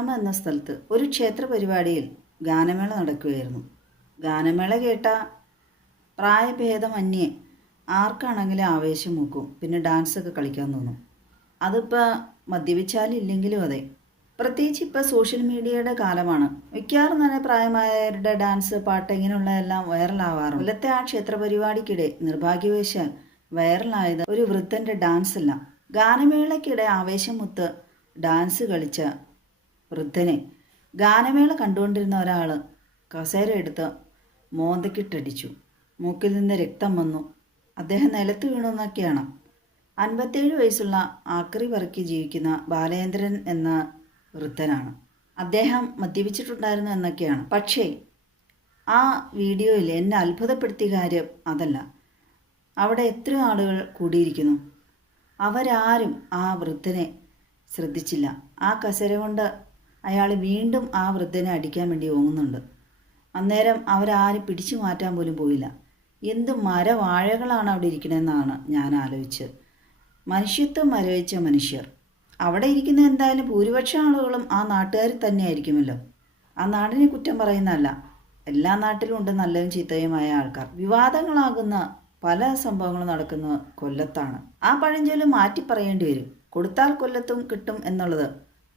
ആശ്രാമം എന്ന സ്ഥലത്ത് ഒരു ക്ഷേത്ര പരിപാടിയിൽ ഗാനമേള നടക്കുകയായിരുന്നു. ഗാനമേള കേട്ട പ്രായഭേദമന്യേ ആർക്കാണെങ്കിലും ആവേശം മൂക്കും, പിന്നെ ഡാൻസൊക്കെ കളിക്കാൻ തോന്നും. അതിപ്പോൾ മദ്യപിച്ചാലില്ലെങ്കിലും അതെ. പ്രത്യേകിച്ച് ഇപ്പോൾ സോഷ്യൽ മീഡിയയുടെ കാലമാണ്. മിക്കവാറും തന്നെ പ്രായമായവരുടെ ഡാൻസ്, പാട്ട് ഇങ്ങനെയുള്ളതെല്ലാം വൈറലാവാറുണ്ട്. കൊല്ലത്തെ ആ ക്ഷേത്ര പരിപാടിക്കിടെ നിർഭാഗ്യവശാൽ വൈറലായത് ഒരു വൃദ്ധൻ്റെ ഡാൻസ് അല്ല. ഗാനമേളയ്ക്കിടെ ആവേശം മുത്ത് ഡാൻസ് കളിച്ച വൃദ്ധനെ ഗാനമേള കണ്ടുകൊണ്ടിരുന്ന ഒരാൾ കസേര എടുത്ത് മോന്തക്കിട്ടടിച്ചു. മൂക്കിൽ നിന്ന് രക്തം വന്നു. അദ്ദേഹം നിലത്ത് വീണു. 57 വയസ്സുള്ള ആക്രി പറക്കി ജീവിക്കുന്ന ബാലേന്ദ്രൻ എന്ന വൃദ്ധനാണ്. അദ്ദേഹം മദ്യപിച്ചിട്ടുണ്ടായിരുന്നു എന്നൊക്കെയാണ്. പക്ഷേ ആ വീഡിയോയിൽ എന്നെ അത്ഭുതപ്പെടുത്തിയ കാര്യം അതല്ല. അവിടെ എത്ര ആളുകൾ കൂടിയിരിക്കുന്നു. അവരാരും ആ വൃദ്ധനെ ശ്രദ്ധിച്ചില്ല. ആ കസേര കൊണ്ട് അയാൾ വീണ്ടും ആ വൃദ്ധനെ അടിക്കാൻ വേണ്ടി ഓങ്ങുന്നുണ്ട്. അന്നേരം അവരാരും പിടിച്ചു മാറ്റാൻ പോലും പോയില്ല. എന്ത് മരവാഴകളാണ് അവിടെ ഇരിക്കണമെന്നാണ് ഞാൻ ആലോചിച്ചത്. മനുഷ്യത്വം മരവിച്ച മനുഷ്യർ. അവിടെ ഇരിക്കുന്ന എന്തായാലും ഭൂരിപക്ഷം ആളുകളും ആ നാട്ടുകാർ തന്നെയായിരിക്കുമല്ലോ. ആ നാടിനെ കുറ്റം പറയുന്നതല്ല. എല്ലാ നാട്ടിലും ഉണ്ട് നല്ലതും ചീത്തയുമായ ആൾക്കാർ. വിവാദങ്ങളാകുന്ന പല സംഭവങ്ങളും നടക്കുന്നത് കൊല്ലത്താണ്. ആ പഴഞ്ചൊല്ല് മാറ്റി പറയേണ്ടി വരും. കൊടുത്താൽ കൊല്ലത്തും കിട്ടും എന്നുള്ളത്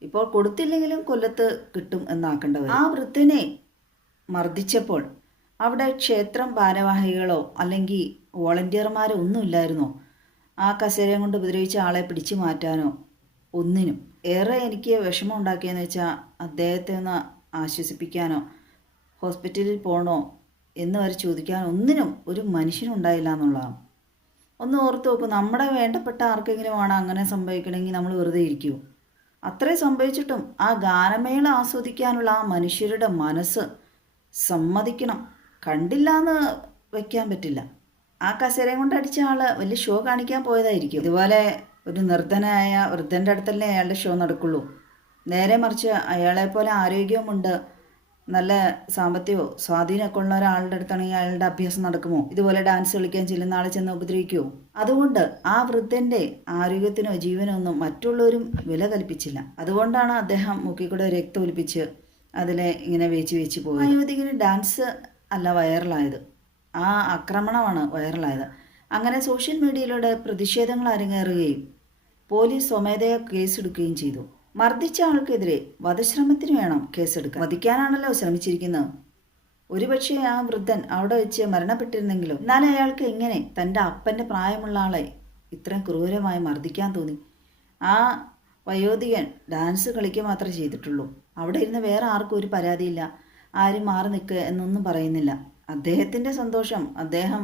ഇപ്പോൾ കൊടുത്തില്ലെങ്കിലും കൊല്ലത്ത് കിട്ടും എന്നാക്കേണ്ടവർ. ആ വൃദ്ധനെ മർദ്ദിച്ചപ്പോൾ അവിടെ ക്ഷേത്രം ഭാരവാഹികളോ അല്ലെങ്കിൽ വോളണ്ടിയർമാരോ ഒന്നുമില്ലായിരുന്നോ? ആ കസേരയും കൊണ്ട് ഉപദ്രവിച്ച ആളെ പിടിച്ചു മാറ്റാനോ ഒന്നിനും. ഏറെ എനിക്ക് വിഷമം ഉണ്ടാക്കിയെന്ന് വെച്ചാൽ അദ്ദേഹത്തെ ഒന്ന് ആശ്വസിപ്പിക്കാനോ ഹോസ്പിറ്റലിൽ പോകണോ എന്ന് വരെ ചോദിക്കാനോ ഒന്നിനും ഒരു മനുഷ്യനുണ്ടായില്ല എന്നുള്ളതാണ്. ഒന്ന് ഓർത്ത് നോക്കും. നമ്മുടെ വേണ്ടപ്പെട്ട ആർക്കെങ്കിലും ആണ് അങ്ങനെ സംഭവിക്കണമെങ്കിൽ നമ്മൾ വെറുതെ ഇരിക്കുമോ? അത്രയും സംഭവിച്ചിട്ടും ആ ഗാനമേള ആസ്വദിക്കാനുള്ള ആ മനുഷ്യരുടെ മനസ്സ് സമ്മതിക്കണം. കണ്ടില്ല എന്ന് വയ്ക്കാൻ പറ്റില്ല. ആ കസേരയും കൊണ്ട് അടിച്ച ആൾ വലിയ ഷോ കാണിക്കാൻ പോയതായിരിക്കും. ഇതുപോലെ ഒരു നിർധനായ വൃദ്ധൻ്റെ അടുത്തല്ലേ അയാളുടെ ഷോ നടക്കുള്ളൂ. നേരെ മറിച്ച് അയാളെപ്പോലെ ആരോഗ്യവുമുണ്ട്, നല്ല സാമ്പത്തികമോ സ്വാധീനമൊക്കെ ഉള്ള ഒരാളുടെ അടുത്താണെങ്കിൽ അയാളുടെ അഭ്യാസം നടക്കുമോ? ഇതുപോലെ ഡാൻസ് കളിക്കാൻ ചെല്ലുന്ന ആളെ ചെന്ന് ഉപദ്രവിക്കുമോ? അതുകൊണ്ട് ആ വൃദ്ധൻ്റെ ആരോഗ്യത്തിനോ ജീവനോ ഒന്നും മറ്റുള്ളവരും വില കൽപ്പിച്ചില്ല. അതുകൊണ്ടാണ് അദ്ദേഹം മൂക്കിക്കൂടെ രക്തം ഒലിപ്പിച്ച് അതിലെ ഇങ്ങനെ വേച്ച് പോയി. യുവതിക്ക് ഡാൻസ് അല്ല വൈറലായത്, ആ ആക്രമണമാണ് വൈറലായത്. അങ്ങനെ സോഷ്യൽ മീഡിയയിലൂടെ പ്രതിഷേധങ്ങൾ അരങ്ങേറുകയും പോലീസ് സ്വമേധയാ കേസെടുക്കുകയും ചെയ്തു. മർദ്ദിച്ച ആൾക്കെതിരെ വധശ്രമത്തിന് വേണം കേസെടുക്കാൻ. വധിക്കാനാണല്ലോ ശ്രമിച്ചിരിക്കുന്നത്. ഒരുപക്ഷെ ആ വൃദ്ധൻ അവിടെ വെച്ച് മരണപ്പെട്ടിരുന്നെങ്കിലും എന്നാലും അയാൾക്ക് എങ്ങനെ തൻ്റെ അപ്പൻ്റെ പ്രായമുള്ള ആളെ ഇത്രയും ക്രൂരമായി മർദ്ദിക്കാൻ തോന്നി? ആ വയോധികൻ ഡാൻസ് കളിക്കുക മാത്രമേ ചെയ്തിട്ടുള്ളൂ. അവിടെ ഇരുന്ന് വേറെ ആർക്കും ഒരു പരാതിയില്ല. ആരും മാറി നിൽക്കുക എന്നൊന്നും പറയുന്നില്ല. അദ്ദേഹത്തിൻ്റെ സന്തോഷം, അദ്ദേഹം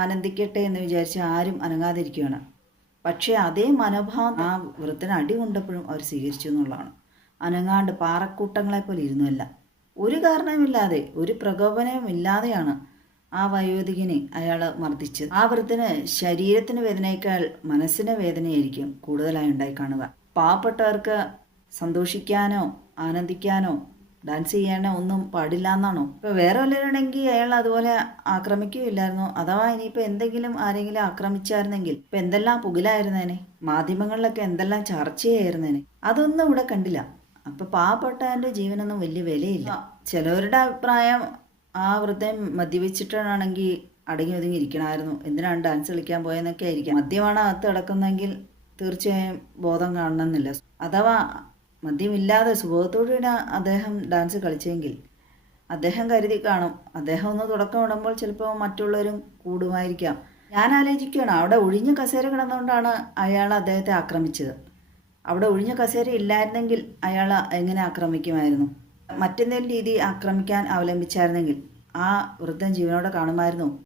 ആനന്ദിക്കട്ടെ എന്ന് വിചാരിച്ച് ആരും അനങ്ങാതിരിക്കുകയാണ്. പക്ഷേ അതേ മനോഭാവം ആ വൃദ്ധന് അടി കൊണ്ടപ്പോഴും അവർ സ്വീകരിച്ചു എന്നുള്ളതാണ്. അനങ്ങാണ്ട് പാറക്കൂട്ടങ്ങളെപ്പോലെ ഇരുന്നുമല്ല. ഒരു കാരണവുമില്ലാതെ, ഒരു പ്രകോപനവും ഇല്ലാതെയാണ് ആ വയോധികനെ അയാൾ മർദ്ദിച്ചത്. ആ വൃദ്ധന് ശരീരത്തിന് വേദനയേക്കാൾ മനസ്സിന് വേദനയായിരിക്കും കൂടുതലായി ഉണ്ടായി കാണുക. പാവപ്പെട്ടവർക്ക് സന്തോഷിക്കാനോ ആനന്ദിക്കാനോ ഡാൻസ് ചെയ്യാനോ ഒന്നും പാടില്ല എന്നാണോ? ഇപ്പോൾ വേറെ വല്ലവരുണ്ടെങ്കിൽ അയാൾ അതുപോലെ ആക്രമിക്കുകയില്ലായിരുന്നു. അഥവാ ഇനിയിപ്പോൾ എന്തെങ്കിലും ആരെങ്കിലും ആക്രമിച്ചായിരുന്നെങ്കിൽ ഇപ്പം എന്തെല്ലാം പുകിലായിരുന്നേനെ, മാധ്യമങ്ങളിലൊക്കെ എന്തെല്ലാം ചർച്ചയായിരുന്നേനെ. അതൊന്നും ഇവിടെ കണ്ടില്ല. അപ്പം പാവപ്പെട്ടവൻ്റെ ജീവനൊന്നും വലിയ വിലയില്ല. ചിലവരുടെ അഭിപ്രായം ആ വൃദ്ധൻ മദ്യപിച്ചിട്ടാണെങ്കിൽ അടങ്ങി ഒതുങ്ങി ഇരിക്കണമായിരുന്നു, എന്തിനാണ് ഡാൻസ് കളിക്കാൻ പോയെന്നൊക്കെ ആയിരിക്കും. മദ്യമാണ് അകത്ത് കിടക്കുന്നെങ്കിൽ തീർച്ചയായും ബോധം കാണണമെന്നില്ല. അഥവാ മദ്യമില്ലാതെ സുബോധത്തോടുകൂടി അദ്ദേഹം ഡാൻസ് കളിച്ചെങ്കിൽ അദ്ദേഹം കരുതി കാണും, അദ്ദേഹം ഒന്ന് തുടക്കം ഇടുമ്പോൾ ചിലപ്പോൾ മറ്റുള്ളവരും കൂടുമായിരിക്കാം. ഞാൻ ആലോചിക്കുകയാണ്, അവിടെ ഒഴിഞ്ഞ കസേര കിടന്നുകൊണ്ടാണ് അയാൾ അദ്ദേഹത്തെ ആക്രമിച്ചത്. അവിടെ ഒഴിഞ്ഞ കസേര ഇല്ലായിരുന്നെങ്കിൽ അയാൾ എങ്ങനെ ആക്രമിക്കുമായിരുന്നു? മറ്റെന്തെങ്കിലും രീതി ആക്രമിക്കാൻ അവലംബിച്ചായിരുന്നെങ്കിൽ ആ വൃദ്ധൻ ജീവനോടെ കാണുമായിരുന്നു.